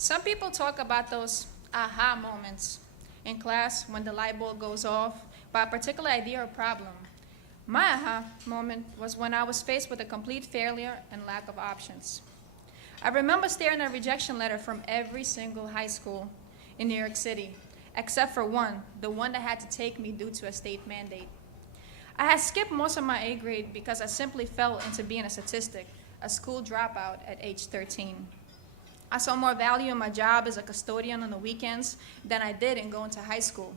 Some people talk about those aha moments in class when the light bulb goes off by a particular idea or problem. My aha moment was when I was faced with a complete failure and lack of options. I remember staring at a rejection letter from every single high school in New York City, except for one, the one that had to take me due to a state mandate. I had skipped most of my 8th grade because I simply fell into being a statistic, a school dropout at age 13. I saw more value in my job as a custodian on the weekends than I did in going to high school.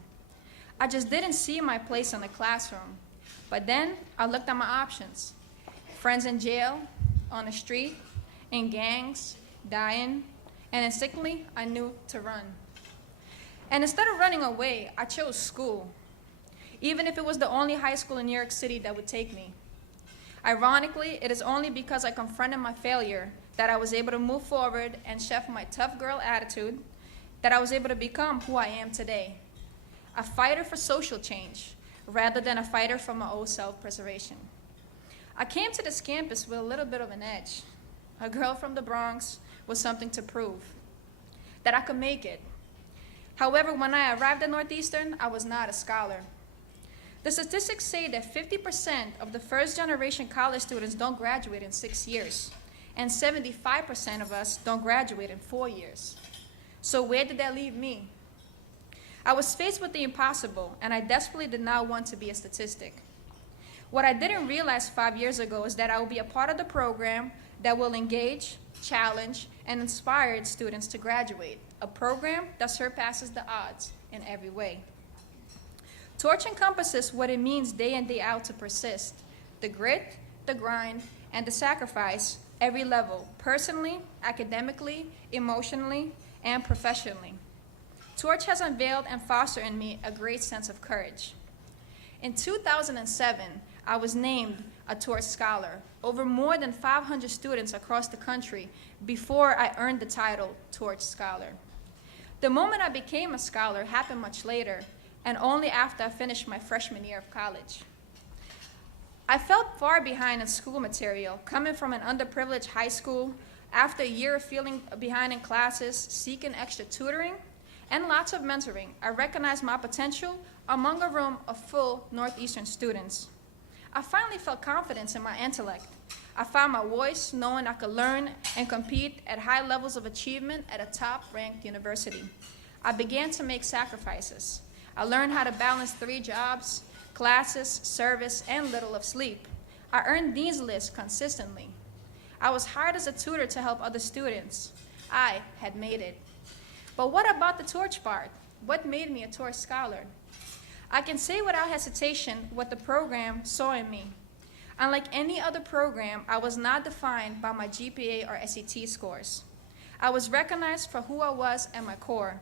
I just didn't see my place in the classroom. But then I looked at my options. Friends in jail, on the street, in gangs, dying, and instantly I knew to run. And instead of running away, I chose school, even if it was the only high school in New York City that would take me. Ironically, it is only because I confronted my failure that I was able to move forward and chef my tough girl attitude that I was able to become who I am today. A fighter for social change, rather than a fighter for my own self-preservation. I came to this campus with a little bit of an edge. A girl from the Bronx with something to prove, that I could make it. However, when I arrived at Northeastern, I was not a scholar. The statistics say that 50% of the first-generation college students don't graduate in 6 years, and 75% of us don't graduate in 4 years. So where did that leave me? I was faced with the impossible, and I desperately did not want to be a statistic. What I didn't realize 5 years ago is that I will be a part of the program that will engage, challenge, and inspire its students to graduate, a program that surpasses the odds in every way. Torch encompasses what it means day in, day out to persist, the grit, the grind, and the sacrifice every level, personally, academically, emotionally, and professionally. Torch has unveiled and fostered in me a great sense of courage. In 2007, I was named a Torch Scholar over more than 500 students across the country before I earned the title Torch Scholar. The moment I became a scholar happened much later, and only after I finished my freshman year of college. I felt far behind in school material, coming from an underprivileged high school, after a year of feeling behind in classes, seeking extra tutoring, and lots of mentoring. I recognized my potential among a room of full Northeastern students. I finally felt confidence in my intellect. I found my voice, knowing I could learn and compete at high levels of achievement at a top-ranked university. I began to make sacrifices. I learned how to balance 3 jobs, classes, service, and little of sleep. I earned dean's lists consistently. I was hired as a tutor to help other students. I had made it. But what about the Torch part? What made me a Torch Scholar? I can say without hesitation what the program saw in me. Unlike any other program, I was not defined by my GPA or SAT scores. I was recognized for who I was at my core,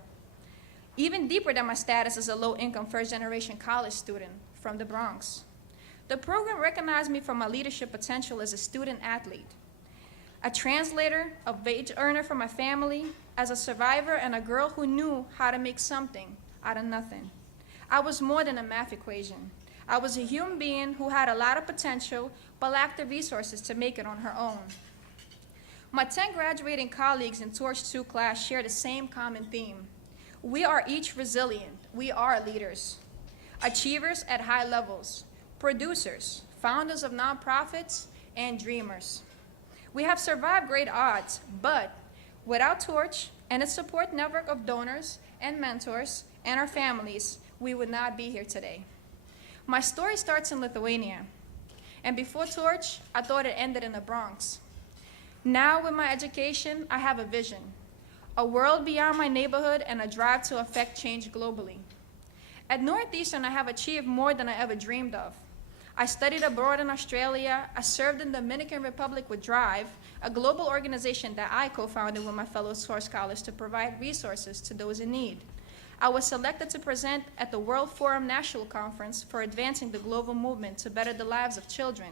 even deeper than my status as a low-income first-generation college student from the Bronx. The program recognized me for my leadership potential as a student-athlete, a translator, a wage earner for my family, as a survivor, and a girl who knew how to make something out of nothing. I was more than a math equation. I was a human being who had a lot of potential, but lacked the resources to make it on her own. My 10 graduating colleagues in Torch 2 class share the same common theme. We are each resilient. We are leaders, achievers at high levels, producers, founders of nonprofits, and dreamers. We have survived great odds, but without Torch and its support network of donors and mentors and our families, we would not be here today. My story starts in Lithuania, and before Torch, I thought it ended in the Bronx. Now, with my education, I have a vision, a world beyond my neighborhood and a drive to affect change globally. At Northeastern, I have achieved more than I ever dreamed of. I studied abroad in Australia. I served in the Dominican Republic with Drive, a global organization that I co-founded with my fellow Torch Scholars to provide resources to those in need. I was selected to present at the World Forum National Conference for advancing the global movement to better the lives of children.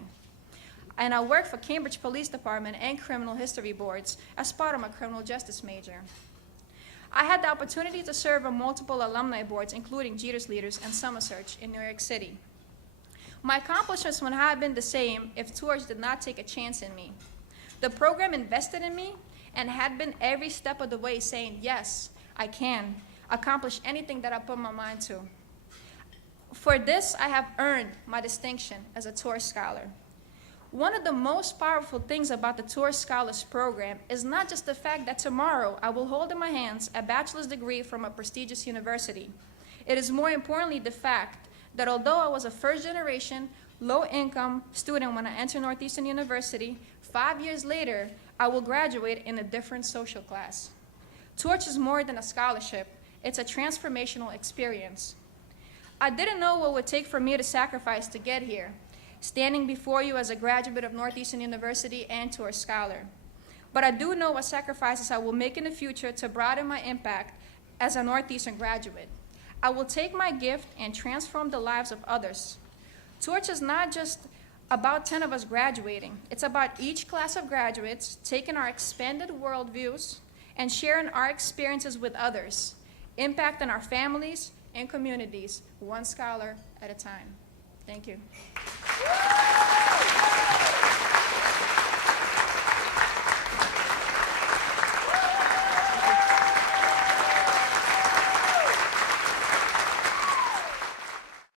And I worked for Cambridge Police Department and criminal history boards as part of my criminal justice major. I had the opportunity to serve on multiple alumni boards, including Jeter's Leaders and Summer Search in New York City. My accomplishments would not have been the same if Torch did not take a chance in me. The program invested in me, and had been every step of the way saying, yes, I can accomplish anything that I put my mind to. For this, I have earned my distinction as a tourist scholar. One of the most powerful things about the Tourist Scholars Program is not just the fact that tomorrow I will hold in my hands a bachelor's degree from a prestigious university. It is more importantly the fact that although I was a first-generation, low-income student when I entered Northeastern University, 5 years later, I will graduate in a different social class. Torch is more than a scholarship. It's a transformational experience. I didn't know what it would take for me to sacrifice to get here, standing before you as a graduate of Northeastern University and tourist scholar. But I do know what sacrifices I will make in the future to broaden my impact as a Northeastern graduate. I will take my gift and transform the lives of others. Torch is not just about 10 of us graduating. It's about each class of graduates taking our expanded worldviews and sharing our experiences with others, impacting our families and communities, one scholar at a time. Thank you.